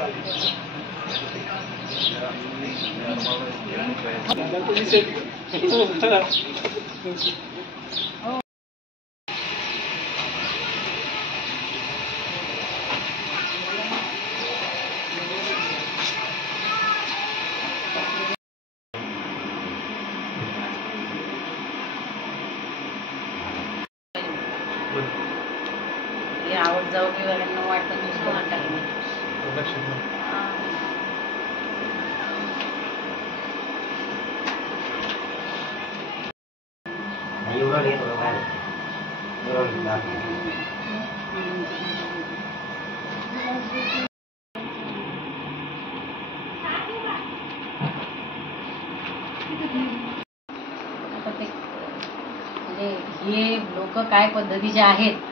आवड जाऊ की वाल्यांना वाटतं दुसरं वाटायला आता ते म्हणजे हे लोक काय पद्धतीचे आहेत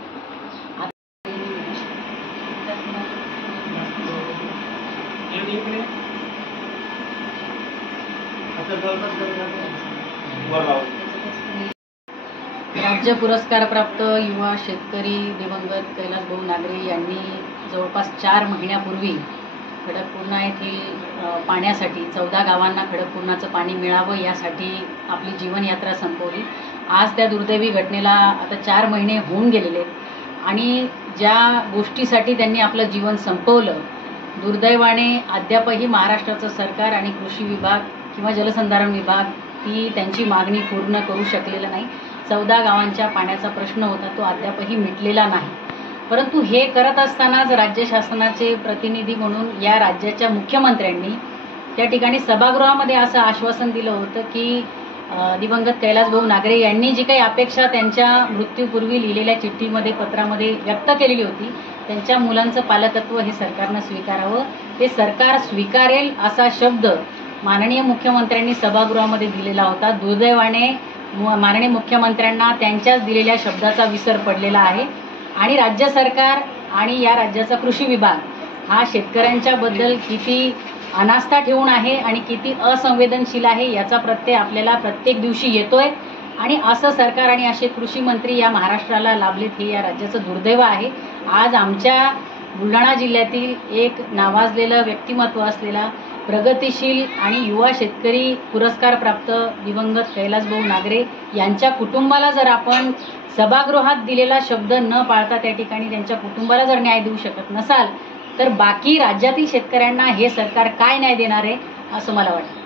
राज्य पुरस्कार प्राप्त युवा शेतकरी दिवंगत कैलास भाऊ नागरे यांनी जवळपास 4 महिन्यापूर्वी खडकपूर्णा येथील पाण्यासाठी 14 गावांना खडकपूर्णाचं पाणी मिळावं यासाठी आपली जीवनयात्रा संपवली। आज त्या दुर्दैवी घटनेला आता 4 महिने होऊन गेलेले आणि ज्या गोष्टीसाठी त्यांनी आपलं जीवन संपवलं, दुर्दैवाने अद्यापही महाराष्ट्राचं सरकार आणि कृषी विभाग किंवा जलसंधारण विभाग ती त्यांची मागणी पूर्ण करू शकलेला नाही। 14 गावांच्या पाण्याचा प्रश्न होता तो अद्यापही मिटलेला नाही। परंतु हे करत असतानाच राज्य शासनाचे प्रतिनिधी म्हणून या राज्याच्या मुख्यमंत्र्यांनी त्या ठिकाणी सभागृहामध्ये असं आश्वासन दिलं होतं की दिवंगत कैलास भाऊ नागरे यांनी जी काही अपेक्षा त्यांच्या मृत्यूपूर्वी लिहिलेल्या चिठ्ठीमध्ये पत्रामध्ये व्यक्त केलेली होती, त्यांच्या मुलांचं पालकत्व हे सरकारनं स्वीकारावं, ते सरकार स्वीकारेल असा शब्द माननीय मुख्यमंत्र्यांनी सभागृहामध्ये दिलेला होता। दुर्दैवाने माननीय मुख्यमंत्र्यांना त्यांच्याच दिलेल्या शब्दाचा विसर पडलेला आहे आणि राज्य सरकार आणि या राज्याचा कृषी विभाग हा शेतकऱ्यांच्या बद्दल किती अनास्था ठेवून आहे आणि किती असंवेदनशील आहे याचा प्रत्यय आपल्याला प्रत्येक दिवशी येतोय आणि असं सरकार आणि असे कृषी मंत्री या महाराष्ट्राला लाभलेत हे या राज्याचं दुर्दैव आहे। आज आमच्या बुलढाणा जिल्ह्यातील एक नावाजलेलं व्यक्तिमत्व असलेला प्रगतिशील आणि युवा शेतकरी पुरस्कार प्राप्त दिवंगत कैलास भाऊ नागरे यांच्या कुटुंबाला जर आपण सभागृहात दिलेला शब्द न पाळता त्या ठिकाणी त्यांच्या कुटुंबाला जर न्याय देऊ शकत नसाल तर बाकी राज्यातील शेतकऱ्यांना हे सरकार काय न्याय देणार आहे असं मला वाटतं।